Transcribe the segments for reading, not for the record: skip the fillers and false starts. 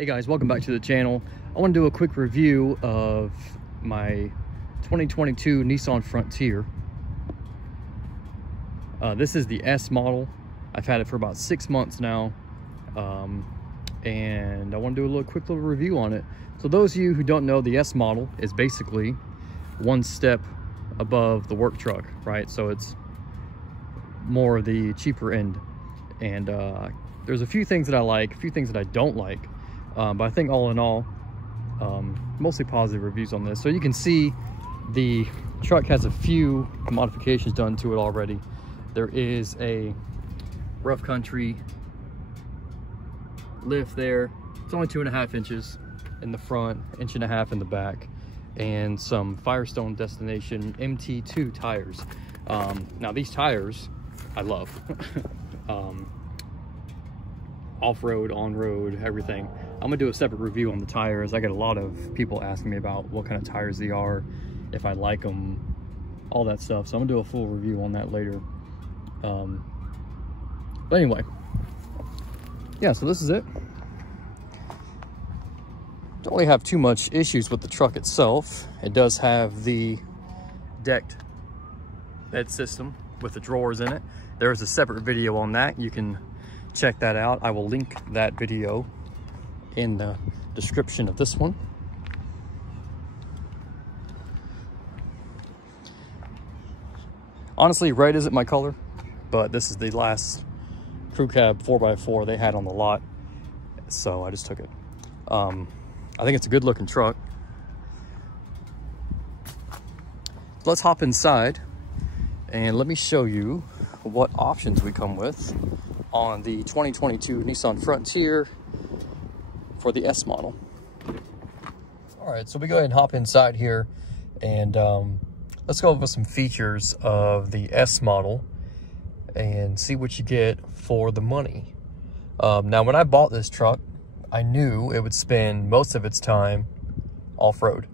Hey guys, welcome back to the channel. I want to do a quick review of my 2022 Nissan Frontier. This is the S model. I've had it for about 6 months now, and I want to do a quick little review on it. So those of you who don't know, the S model is basically one step above the work truck, right? So it's more of the cheaper end, and there's a few things that I like, a few things that I don't like. But I think all in all, mostly positive reviews on this. So you can see the truck has a few modifications done to it already. There is a rough country lift there. It's only 2.5 inches in the front, 1.5 inches in the back, and some Firestone Destination MT2 tires. Now these tires, I love. Off-road, on-road, everything. I'm gonna do a separate review on the tires. I get a lot of people asking me about what kind of tires they are, if I like them, all that stuff. So I'm gonna do a full review on that later. But anyway, yeah, so this is it. Don't really have too much issues with the truck itself. It does have the decked bed system with the drawers in it. There's a separate video on that. You can check that out. I will link that video in the description of this one. Honestly, red isn't my color, but this is the last crew cab 4x4 they had on the lot, so I just took it. I think it's a good looking truck. Let's hop inside and let me show you what options we come with on the 2022 Nissan Frontier for the S model. All right, so we go ahead and hop inside here, and let's go over some features of the S model and see what you get for the money. Now, when I bought this truck, I knew it would spend most of its time off-road.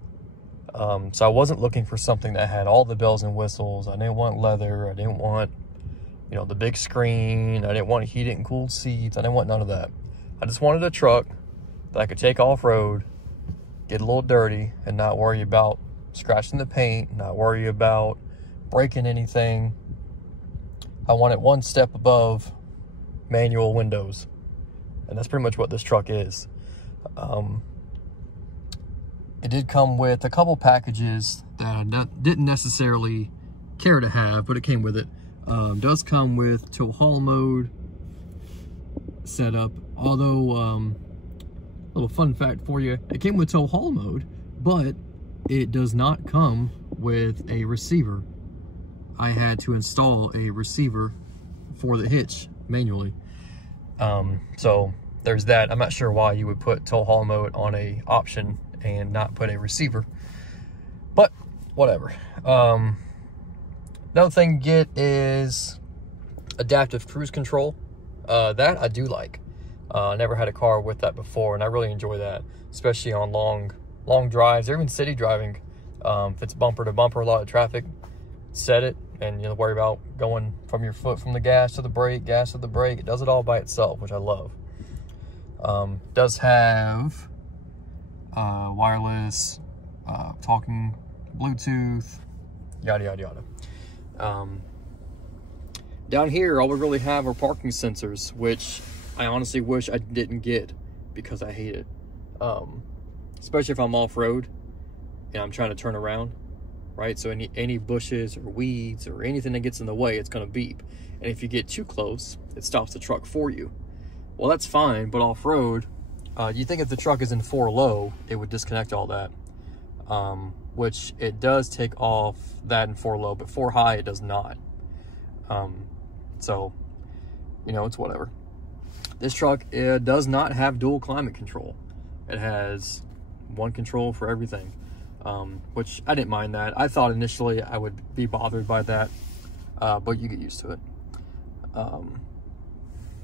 So I wasn't looking for something that had all the bells and whistles. I didn't want leather. I didn't want, you know, the big screen. I didn't want heated and cooled seats. I didn't want none of that. I just wanted a truck that I could take off-road, get a little dirty, and not worry about scratching the paint, not worry about breaking anything. I wanted one step above manual windows, and that's pretty much what this truck is. It did come with a couple packages that I didn't necessarily care to have, but it came with it. Does come with tow haul mode setup, although little fun fact for you, it came with tow haul mode, but it does not come with a receiver. I had to install a receiver for the hitch manually. So there's that. I'm not sure why you would put tow haul mode on a option and not put a receiver, but whatever. Another thing you get is adaptive cruise control. That I do like. I never had a car with that before, and I really enjoy that, especially on long drives or even city driving. If it's bumper to bumper, a lot of traffic, set it, and you don't worry about going from your foot from the gas to the brake, gas to the brake. It does it all by itself, which I love. Does have wireless, talking, Bluetooth, yada yada yada. Down here, all we really have are parking sensors, which I honestly wish I didn't get because I hate it. Especially if I'm off-road and I'm trying to turn around, right? So any bushes or weeds or anything that gets in the way, it's gonna beep. And if you get too close, it stops the truck for you. Well, that's fine, but off-road, you think if the truck is in 4 low, it would disconnect all that, which it does take off that in 4 low, but 4 high, it does not. So, you know, it's whatever. This truck, it does not have dual climate control. It has one control for everything, which I didn't mind that. I thought initially I would be bothered by that, but you get used to it.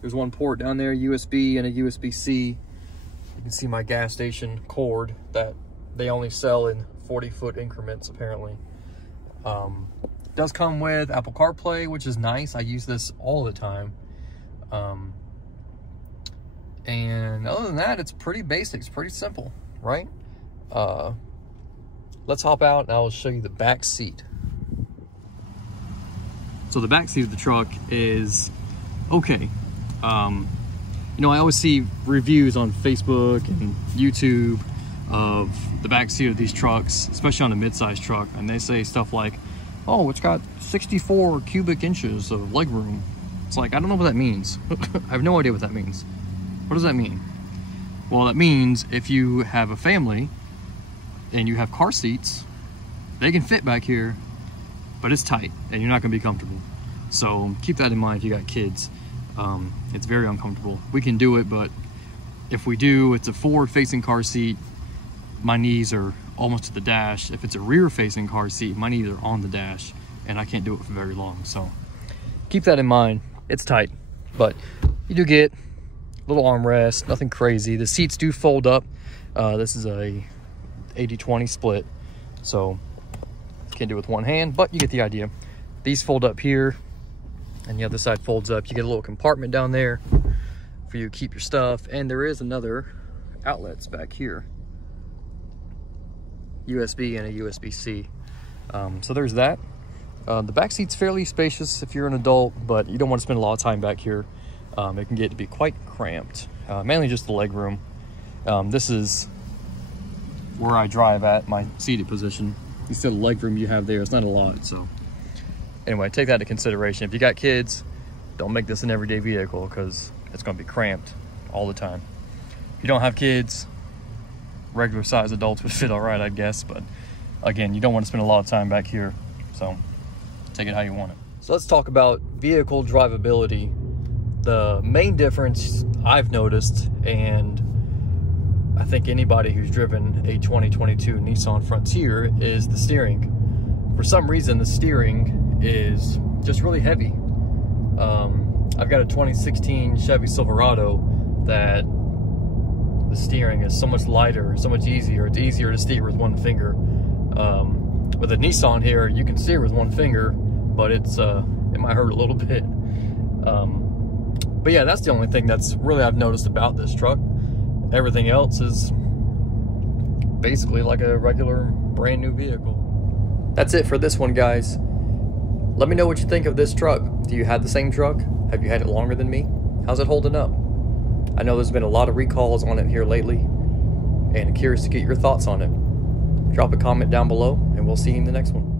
There's one port down there, USB and a USB-C. You can see my gas station cord that they only sell in 40-foot increments, apparently. It does come with Apple CarPlay, which is nice. I use this all the time. And other than that, it's pretty basic. It's pretty simple, right? Let's hop out and I'll show you the back seat. So the back seat of the truck is okay. You know, I always see reviews on Facebook and YouTube of the back seat of these trucks, especially on a mid-size truck, and they say stuff like, oh, it's got 64 cubic inches of legroom. It's like, I don't know what that means. I have no idea what that means. What does that mean? Well, that means if you have a family and you have car seats, they can fit back here, but it's tight and you're not gonna be comfortable. So keep that in mind if you got kids. It's very uncomfortable. We can do it, but if we do, it's a forward-facing car seat. My knees are almost to the dash. If it's a rear-facing car seat, my knees are on the dash, and I can't do it for very long. So keep that in mind. It's tight, but you do get a little armrest, nothing crazy. The seats do fold up. This is a 80-20 split, so can't do it with one hand, but you get the idea. These fold up here, and the other side folds up. You get a little compartment down there for you to keep your stuff, and there is another outlets back here, USB and a USB-C. So there's that. The back seat's fairly spacious if you're an adult, but you don't want to spend a lot of time back here. It can get to be quite cramped, mainly just the leg room. This is where I drive at, my seated position. You see the leg room you have there, it's not a lot. So anyway, take that into consideration. If you got kids, don't make this an everyday vehicle because it's going to be cramped all the time. If you don't have kids, regular size adults would fit all right, I guess. But again, you don't want to spend a lot of time back here. So take it how you want it. So let's talk about vehicle drivability. The main difference I've noticed, and I think anybody who's driven a 2022 Nissan Frontier, is the steering. For some reason, the steering is just really heavy. I've got a 2016 Chevy Silverado that the steering is so much lighter, so much easier. It's easier to steer with one finger. With a Nissan here, you can steer with one finger, but it might hurt a little bit. But yeah, that's the only thing that's really I've noticed about this truck. Everything else is basically like a regular brand new vehicle. That's it for this one, guys. Let me know what you think of this truck. Do you have the same truck? Have you had it longer than me? How's it holding up? I know there's been a lot of recalls on it here lately, and I'm curious to get your thoughts on it. Drop a comment down below, and we'll see you in the next one.